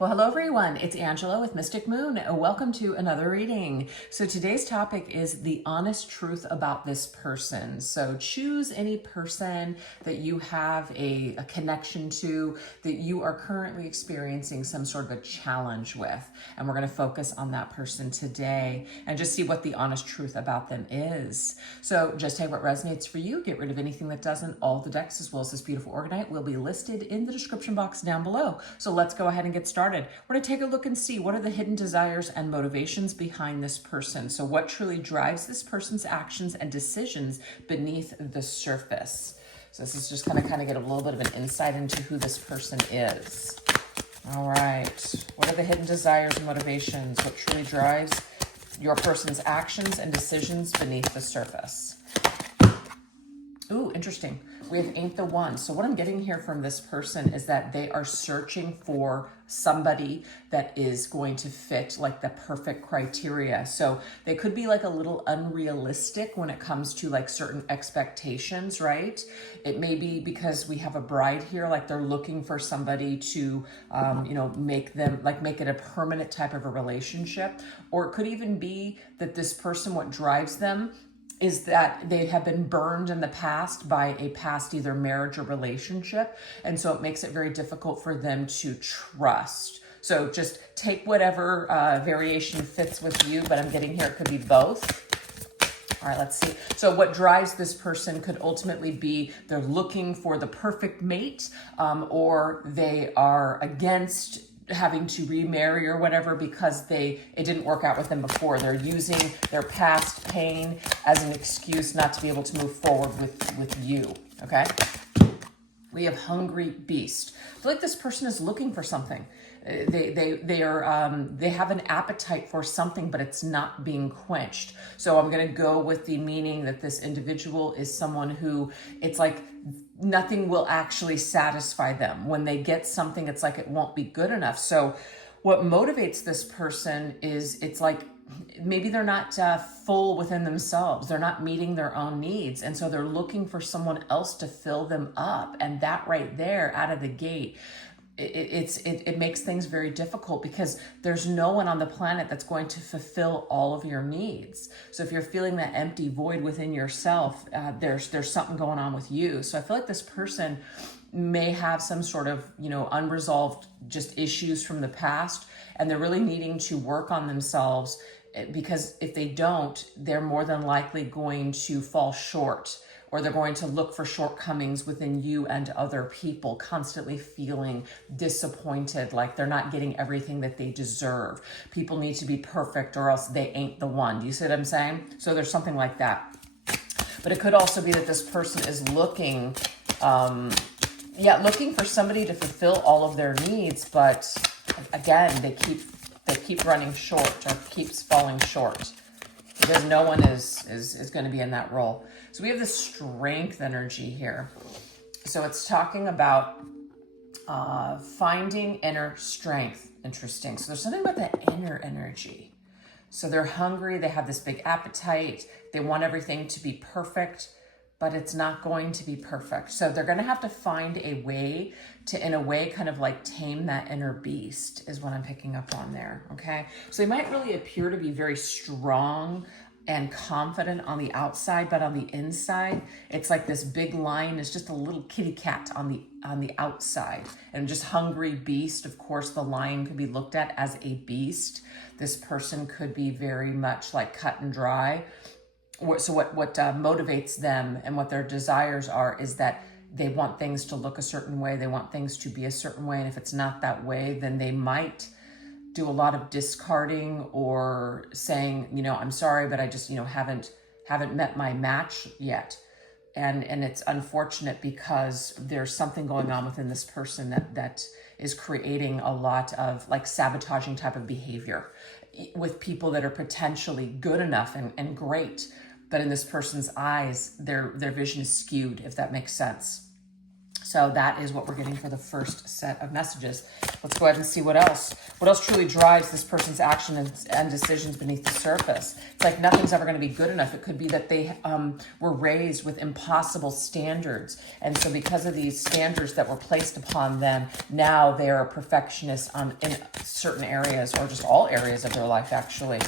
Well, hello everyone. It's Angela with Mystic Moon. Welcome to another reading. So today's topic is the honest truth about this person. So choose any person that you have a connection to, that you are currently experiencing some sort of a challenge with. And we're going to focus on that person today and just see what the honest truth about them is. So just take what resonates for you. Get rid of anything that doesn't. All the decks, as well as this beautiful Organite, will be listed in the description box down below. So let's go ahead and get started. We're going to take a look and see what are the hidden desires and motivations behind this person. So what truly drives this person's actions and decisions beneath the surface. So this is just going to kind of get a little bit of an insight into who this person is. All right. What are the hidden desires and motivations? What truly drives your person's actions and decisions beneath the surface? Ooh, interesting. We have Ain't the One. So what I'm getting here from this person is that they are searching for somebody that is going to fit like the perfect criteria. So they could be like a little unrealistic when it comes to like certain expectations, right? It may be because we have a bride here, like they're looking for somebody to, make it a permanent type of a relationship. Or it could even be that this person, what drives them is that they have been burned in the past by a past either marriage or relationship. And so it makes it very difficult for them to trust. So just take whatever variation fits with you, but I'm getting here it could be both. All right, let's see. So what drives this person could ultimately be they're looking for the perfect mate, or they are against having to remarry or whatever because it didn't work out with them before. They're using their past pain as an excuse not to be able to move forward with you, okay? We have Hungry Beast. I feel like this person is looking for something. They have an appetite for something, but it's not being quenched. So I'm going to go with the meaning that this individual is someone who it's like nothing will actually satisfy them. When they get something, it's like it won't be good enough. So what motivates this person is it's like maybe they're not full within themselves. They're not meeting their own needs. And so they're looking for someone else to fill them up. And that right there out of the gate, it makes things very difficult because there's no one on the planet that's going to fulfill all of your needs. So if you're feeling that empty void within yourself, there's something going on with you. So I feel like this person may have some sort of, unresolved just issues from the past, and they're really needing to work on themselves, because if they don't, they're more than likely going to fall short, or they're going to look for shortcomings within you and other people, constantly feeling disappointed, like they're not getting everything that they deserve. People need to be perfect or else they ain't the one. Do you see what I'm saying? So there's something like that. But it could also be that this person is looking for somebody to fulfill all of their needs, but again, they keep running short or keeps falling short, because no one is going to be in that role. So we have the Strength energy here. So it's talking about finding inner strength. Interesting. So there's something about that inner energy. So they're hungry. They have this big appetite. They want everything to be perfect, but it's not going to be perfect. So they're going to have to find a way to, in a way, kind of like tame that inner beast is what I'm picking up on there, okay? So they might really appear to be very strong and confident on the outside, but on the inside, it's like this big lion is just a little kitty cat on the outside. And just hungry beast, of course, the lion could be looked at as a beast. This person could be very much like cut and dry. So what motivates them and what their desires are is that they want things to look a certain way. They want things to be a certain way. And if it's not that way, then they might do a lot of discarding or saying, I'm sorry, but I just, haven't met my match yet. And it's unfortunate because there's something going on within this person that is creating a lot of like sabotaging type of behavior with people that are potentially good enough and great. But in this person's eyes, their vision is skewed, if that makes sense. So that is what we're getting for the first set of messages. Let's go ahead and see what else. What else truly drives this person's action and decisions beneath the surface? It's like nothing's ever going to be good enough. It could be that they were raised with impossible standards. And so because of these standards that were placed upon them, now they're perfectionists in certain areas, or just all areas of their life, actually.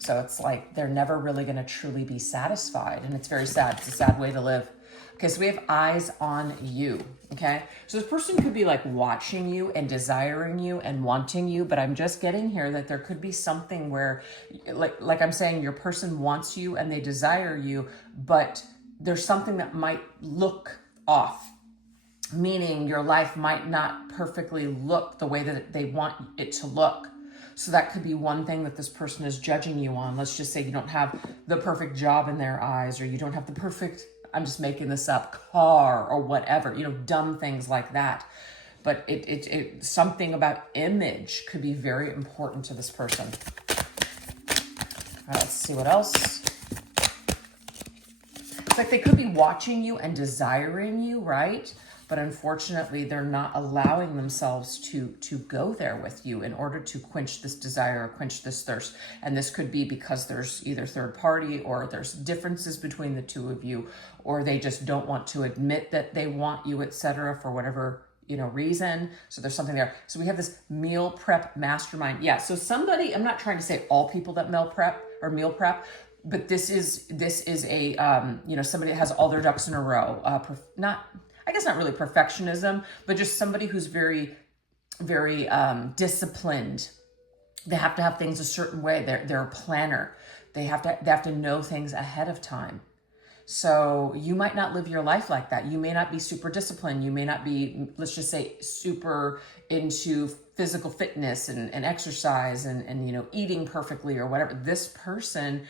So it's like they're never really going to truly be satisfied. And it's very sad. It's a sad way to live. Okay, so we have eyes on you, okay? So this person could be like watching you and desiring you and wanting you, but I'm just getting here that there could be something where, like I'm saying, your person wants you and they desire you, but there's something that might look off, meaning your life might not perfectly look the way that they want it to look. So that could be one thing that this person is judging you on. Let's just say you don't have the perfect job in their eyes, or you don't have the perfect, I'm just making this up, car or whatever, dumb things like that. But it something about image could be very important to this person. All right, let's see what else. It's like they could be watching you and desiring you, right? But unfortunately, they're not allowing themselves to go there with you in order to quench this desire or quench this thirst. And this could be because there's either third party, or there's differences between the two of you, or they just don't want to admit that they want you, etc., for whatever reason. So there's something there. So we have this meal prep mastermind. Yeah. So somebody, I'm not trying to say all people that meal prep, but this is a somebody that has all their ducks in a row. I guess not really perfectionism, but just somebody who's very, very disciplined. They have to have things a certain way. They're a planner. They have to know things ahead of time. So you might not live your life like that. You may not be super disciplined. You may not be, let's just say, super into physical fitness and exercise and eating perfectly or whatever. This person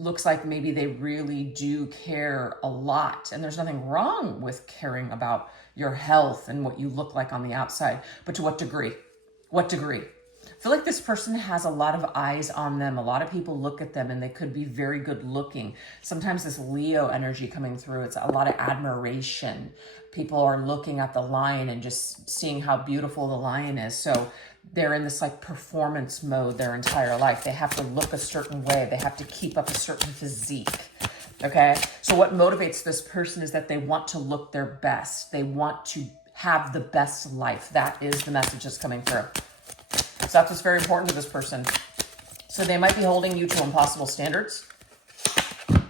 looks like maybe they really do care a lot. And there's nothing wrong with caring about your health and what you look like on the outside. But to what degree? What degree? I feel like this person has a lot of eyes on them. A lot of people look at them and they could be very good looking. Sometimes this Leo energy coming through, it's a lot of admiration. People are looking at the lion and just seeing how beautiful the lion is. So they're in this like performance mode their entire life. They have to look a certain way. They have to keep up a certain physique. Okay. So what motivates this person is that they want to look their best. They want to have the best life. That is the message that's coming through. So that's what's very important to this person. So they might be holding you to impossible standards.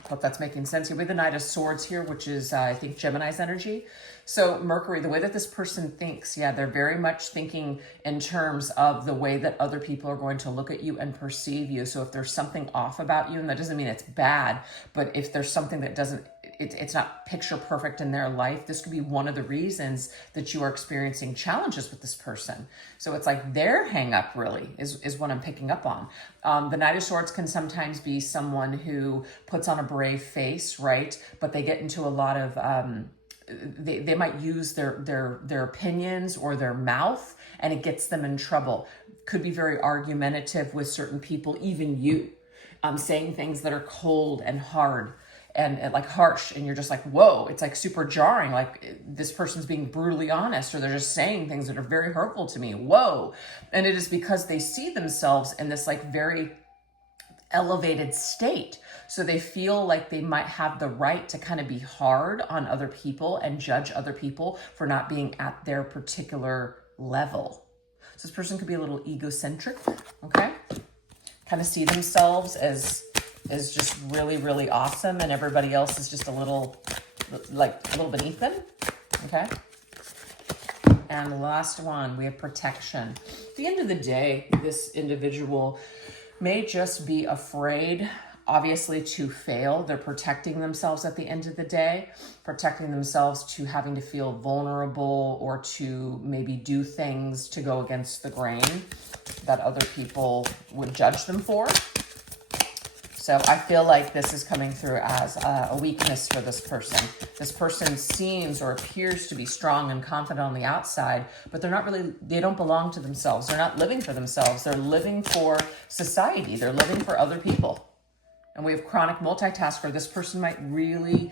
Hope that's making sense. You have the Knight of Swords here, which is, I think, Gemini's energy. So Mercury, the way that this person thinks, they're very much thinking in terms of the way that other people are going to look at you and perceive you. So if there's something off about you, and that doesn't mean it's bad, but if there's something that it's not picture perfect in their life, this could be one of the reasons that you are experiencing challenges with this person. So it's like their hang up really is what I'm picking up on. The Knight of Swords can sometimes be someone who puts on a brave face, right? But they get into a lot of, they might use their opinions or their mouth, and it gets them in trouble. Could be very argumentative with certain people, even you, saying things that are cold and hard and like harsh, and you're just like, whoa, it's like super jarring. Like this person's being brutally honest, or they're just saying things that are very hurtful to me. Whoa. And it is because they see themselves in this like very elevated state. So they feel like they might have the right to kind of be hard on other people and judge other people for not being at their particular level. So this person could be a little egocentric, okay? Kind of see themselves as just really, really awesome, and everybody else is just a little beneath them, okay? And the last one, we have protection. At the end of the day, this individual may just be afraid, obviously, to fail. They're protecting themselves at the end of the day, protecting themselves to having to feel vulnerable or to maybe do things to go against the grain that other people would judge them for. So I feel like this is coming through as a weakness for this person. This person seems or appears to be strong and confident on the outside, but they're not really, they don't belong to themselves. They're not living for themselves. They're living for society. They're living for other people. And we have chronic multitasker. This person might really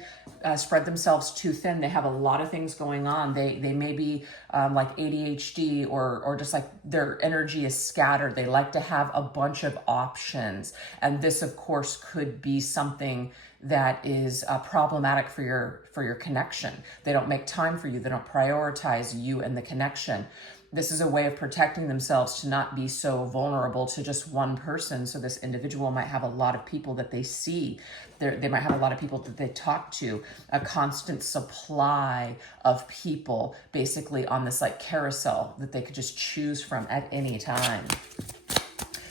spread themselves too thin. They have a lot of things going on. They may be like ADHD, or just like their energy is scattered. They like to have a bunch of options. And this, of course, could be something that is problematic for your connection. They don't make time for you. They don't prioritize you and the connection. This is a way of protecting themselves to not be so vulnerable to just one person. So this individual might have a lot of people that they see. They might have a lot of people that they talk to, a constant supply of people basically on this like carousel that they could just choose from at any time.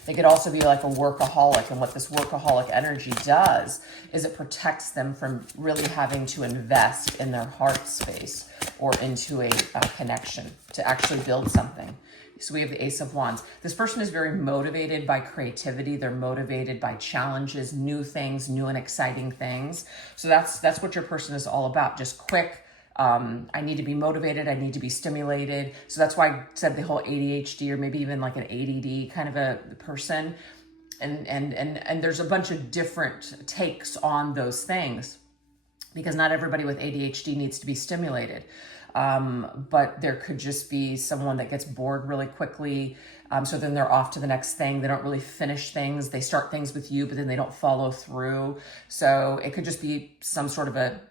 They could also be like a workaholic, and what this workaholic energy does is it protects them from really having to invest in their heart space or into a connection to actually build something. So we have the Ace of Wands. This person is very motivated by creativity. They're motivated by challenges, new things, new and exciting things. So that's what your person is all about. Just quick. I need to be motivated. I need to be stimulated. So that's why I said the whole ADHD, or maybe even like an ADD kind of a person. And there's a bunch of different takes on those things, because not everybody with ADHD needs to be stimulated. But there could just be someone that gets bored really quickly. So then they're off to the next thing. They don't really finish things. They start things with you, but then they don't follow through. So it could just be some sort of a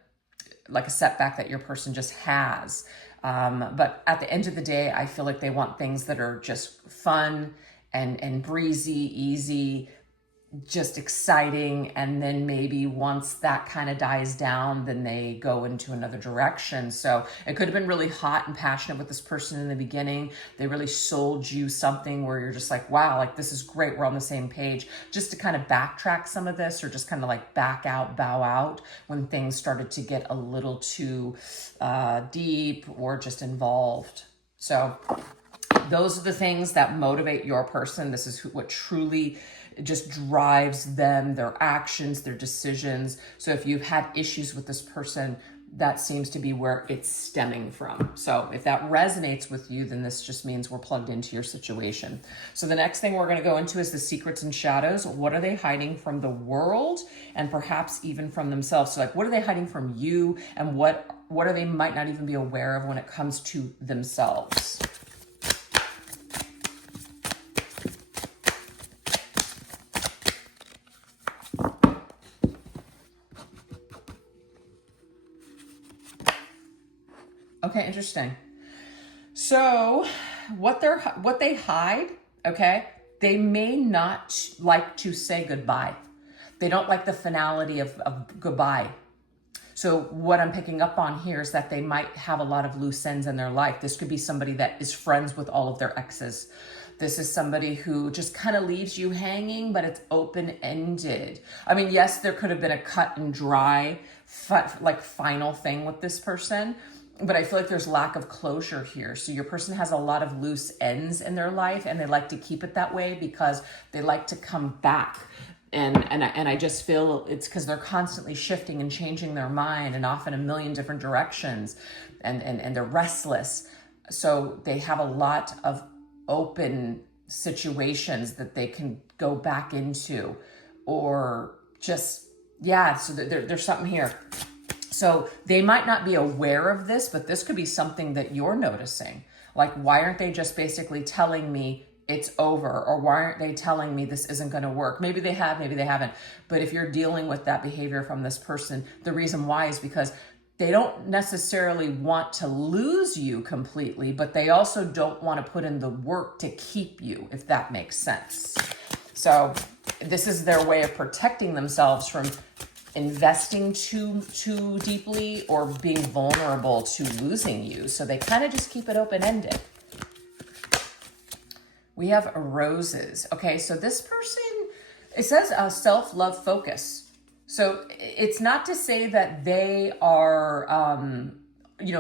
setback that your person just has. But at the end of the day, I feel like they want things that are just fun and breezy, easy, just exciting. And then maybe once that kind of dies down, then they go into another direction. So it could have been really hot and passionate with this person in the beginning. They really sold you something where you're just like, wow, like this is great. We're on the same page. Just to kind of backtrack some of this, or just kind of like back out, bow out when things started to get a little too deep or just involved. So those are the things that motivate your person. This is what truly just drives them, their actions, their decisions. So if you've had issues with this person, that seems to be where it's stemming from. So if that resonates with you, then this just means we're plugged into your situation. So the next thing we're going to go into is the secrets and shadows. What are they hiding from the world, and perhaps even from themselves? So like, what are they hiding from you, and what are they might not even be aware of when it comes to themselves? Okay, interesting. So what they hide, okay, they may not like to say goodbye. They don't like the finality of goodbye. So what I'm picking up on here is that they might have a lot of loose ends in their life. This could be somebody that is friends with all of their exes. This is somebody who just kind of leaves you hanging, but it's open-ended. I mean, yes, there could have been a cut and dry, like final thing with this person, but I feel like there's lack of closure here. So your person has a lot of loose ends in their life, and they like to keep it that way because they like to come back. And I just feel it's because they're constantly shifting and changing their mind, and often a million different directions, and they're restless. So they have a lot of open situations that they can go back into, or just, yeah, so there's something here. So they might not be aware of this, but this could be something that you're noticing. Like, why aren't they just basically telling me it's over? Or why aren't they telling me this isn't going to work? Maybe they have, maybe they haven't. But if you're dealing with that behavior from this person, the reason why is because they don't necessarily want to lose you completely, but they also don't want to put in the work to keep you, if that makes sense. So this is their way of protecting themselves from investing too deeply or being vulnerable to losing you. So they kind of just keep it open-ended. We have roses. Okay, so this person, it says self-love focus. So it's not to say that they are,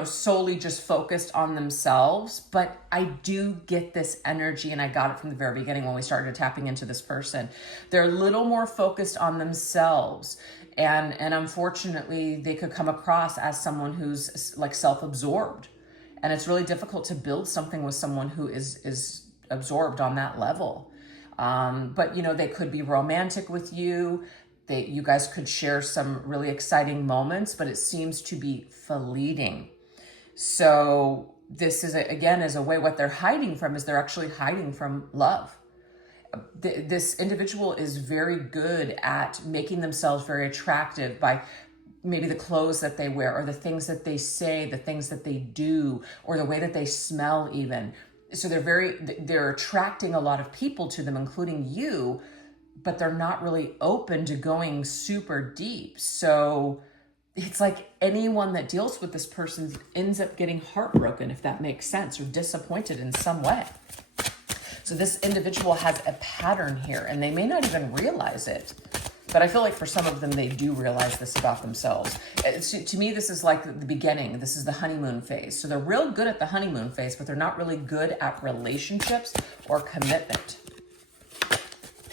solely just focused on themselves, but I do get this energy, and I got it from the very beginning when we started tapping into this person. They're a little more focused on themselves. And unfortunately, they could come across as someone who's like self-absorbed. And it's really difficult to build something with someone who is absorbed on that level. But, they could be romantic with you. You guys could share some really exciting moments, but it seems to be fleeting. So this is, again, is a way, what they're hiding from is they're actually hiding from love. This individual is very good at making themselves very attractive by maybe the clothes that they wear, or the things that they say, the things that they do, or the way that they smell even. So they're attracting a lot of people to them, including you, but they're not really open to going super deep. So it's like anyone that deals with this person ends up getting heartbroken, if that makes sense, or disappointed in some way. So this individual has a pattern here, and they may not even realize it. But I feel like for some of them, they do realize this about themselves. To me, this is like the beginning. This is the honeymoon phase. So they're real good at the honeymoon phase, but they're not really good at relationships or commitment.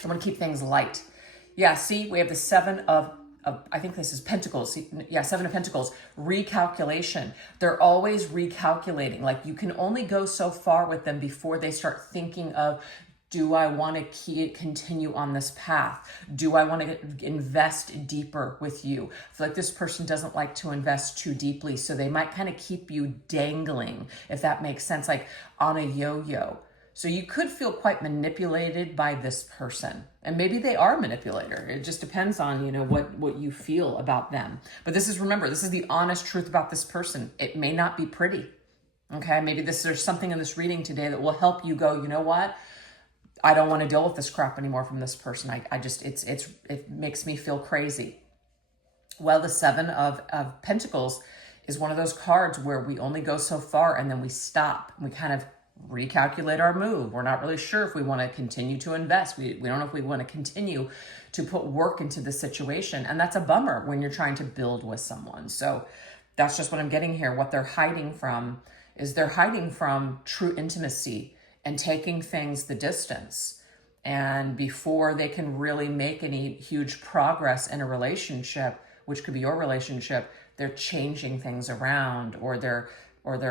I want to keep things light. Yeah, see, we have the seven of I think this is Pentacles. Yeah, Seven of Pentacles. Recalculation. They're always recalculating. Like, you can only go so far with them before they start thinking of, do I want to continue on this path? Do I want to invest deeper with you? I feel like this person doesn't like to invest too deeply, so they might kind of keep you dangling, if that makes sense, like on a yo-yo. So you could feel quite manipulated by this person. And maybe they are a manipulator. It just depends on, what you feel about them. But remember, this is the honest truth about this person. It may not be pretty. Okay? Maybe there's something in this reading today that will help you go, you know what? I don't want to deal with this crap anymore from this person. It makes me feel crazy. Well, the Seven of Pentacles is one of those cards where we only go so far and then we stop. We kind of recalculate our move. We're not really sure if we want to continue to invest. We don't know if we want to continue to put work into the situation. And that's a bummer when you're trying to build with someone. So that's just what I'm getting here. What they're hiding from is they're hiding from true intimacy and taking things the distance. And before they can really make any huge progress in a relationship, which could be your relationship, they're changing things around, or they're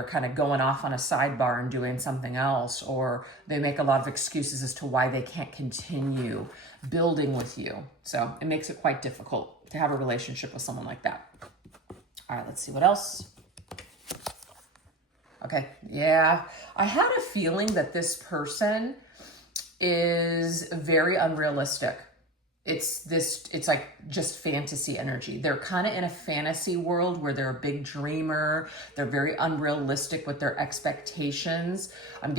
kind of going off on a sidebar and doing something else, or they make a lot of excuses as to why they can't continue building with you. So it makes it quite difficult to have a relationship with someone like that. All right, let's see what else. Okay, yeah. I had a feeling that this person is very unrealistic. It's like just fantasy energy. They're kind of in a fantasy world where they're a big dreamer. They're very unrealistic with their expectations. I'm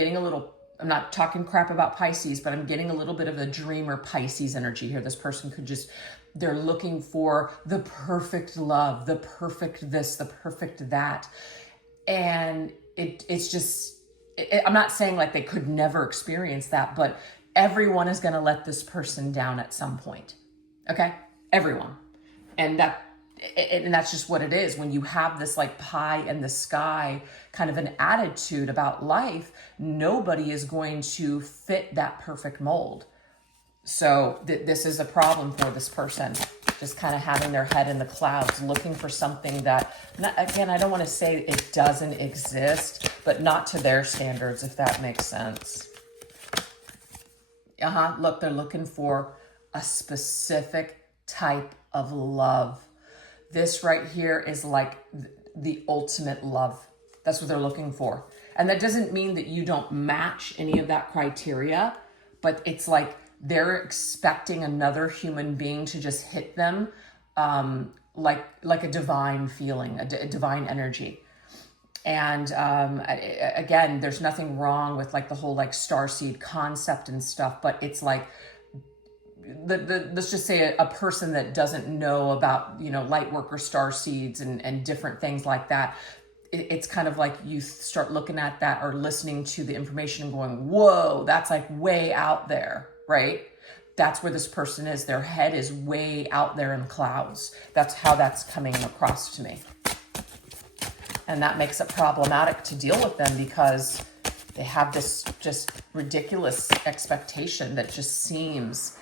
not talking crap about Pisces, but I'm getting a little bit of a dreamer Pisces energy here. This person they're looking for the perfect love, the perfect this, the perfect that. And it's just, I'm not saying like they could never experience that, but everyone is going to let this person down at some point. Okay? Everyone. And that's just what it is. When you have this like pie in the sky kind of an attitude about life, nobody is going to fit that perfect mold. So this is a problem for this person. Just kind of having their head in the clouds, looking for something that, again, I don't want to say it doesn't exist, but not to their standards, if that makes sense. Look, they're looking for a specific type of love. This right here is like the ultimate love. That's what they're looking for. And that doesn't mean that you don't match any of that criteria, but it's like they're expecting another human being to just hit them like a divine feeling, a divine energy. And again, there's nothing wrong with like the whole like starseed concept and stuff, but it's like, let's just say a person that doesn't know about, light work or star seeds and different things like that. It's kind of like you start looking at that or listening to the information and going, whoa, that's like way out there, right? That's where this person is. Their head is way out there in the clouds. That's how that's coming across to me. And that makes it problematic to deal with them because they have this just ridiculous expectation that just seems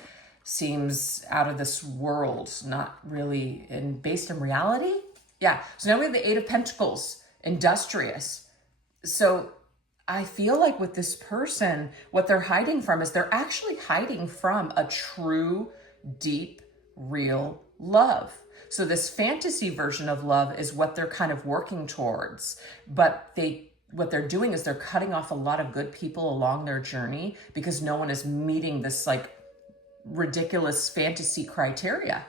out of this world, not really based in reality. Yeah. So now we have the Eight of Pentacles, industrious. So I feel like with this person, what they're hiding from is they're actually hiding from a true, deep real love. So this fantasy version of love is what they're kind of working towards, but what they're doing is they're cutting off a lot of good people along their journey because no one is meeting this like ridiculous fantasy criteria.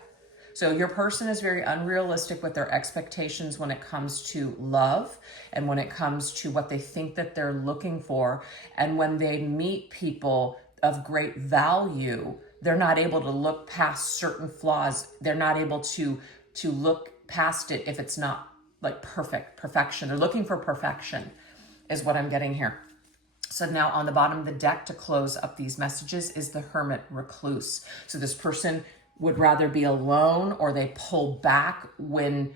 So your person is very unrealistic with their expectations when it comes to love and when it comes to what they think that they're looking for. And when they meet people of great value, they're not able to look past certain flaws. They're not able to look past it if it's not like perfection. They're looking for perfection is what I'm getting here. So now on the bottom of the deck to close up these messages is the Hermit Recluse. So this person would rather be alone, or they pull back when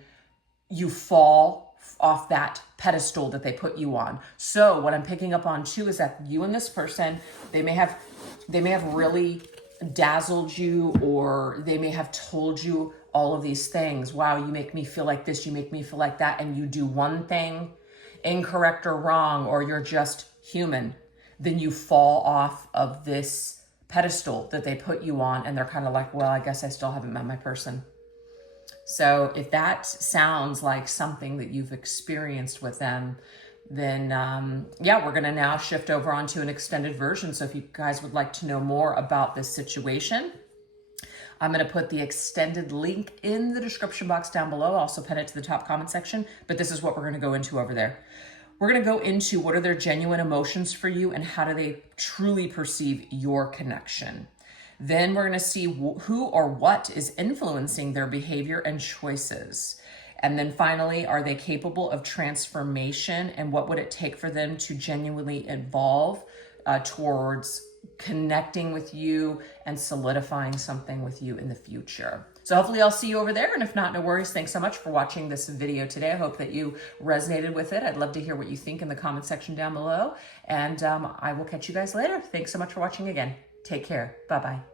you fall off that pedestal that they put you on. So what I'm picking up on too is that you and this person, they may have really dazzled you, or they may have told you all of these things. Wow, you make me feel like this, you make me feel like that, and you do one thing incorrect or wrong, or you're just human, then you fall off of this pedestal that they put you on, and they're kind of like, well, I guess I still haven't met my person. So if that sounds like something that you've experienced with them, then yeah, we're going to now shift over onto an extended version. So if you guys would like to know more about this situation, I'm going to put the extended link in the description box down below. I'll also pin it to the top comment section, but this is what we're going to go into over there. We're going to go into what are their genuine emotions for you and how do they truly perceive your connection. Then we're going to see who or what is influencing their behavior and choices. And then finally, are they capable of transformation, and what would it take for them to genuinely evolve towards connecting with you and solidifying something with you in the future. So hopefully I'll see you over there. And if not, no worries. Thanks so much for watching this video today. I hope that you resonated with it. I'd love to hear what you think in the comment section down below. And I will catch you guys later. Thanks so much for watching again. Take care. Bye-bye.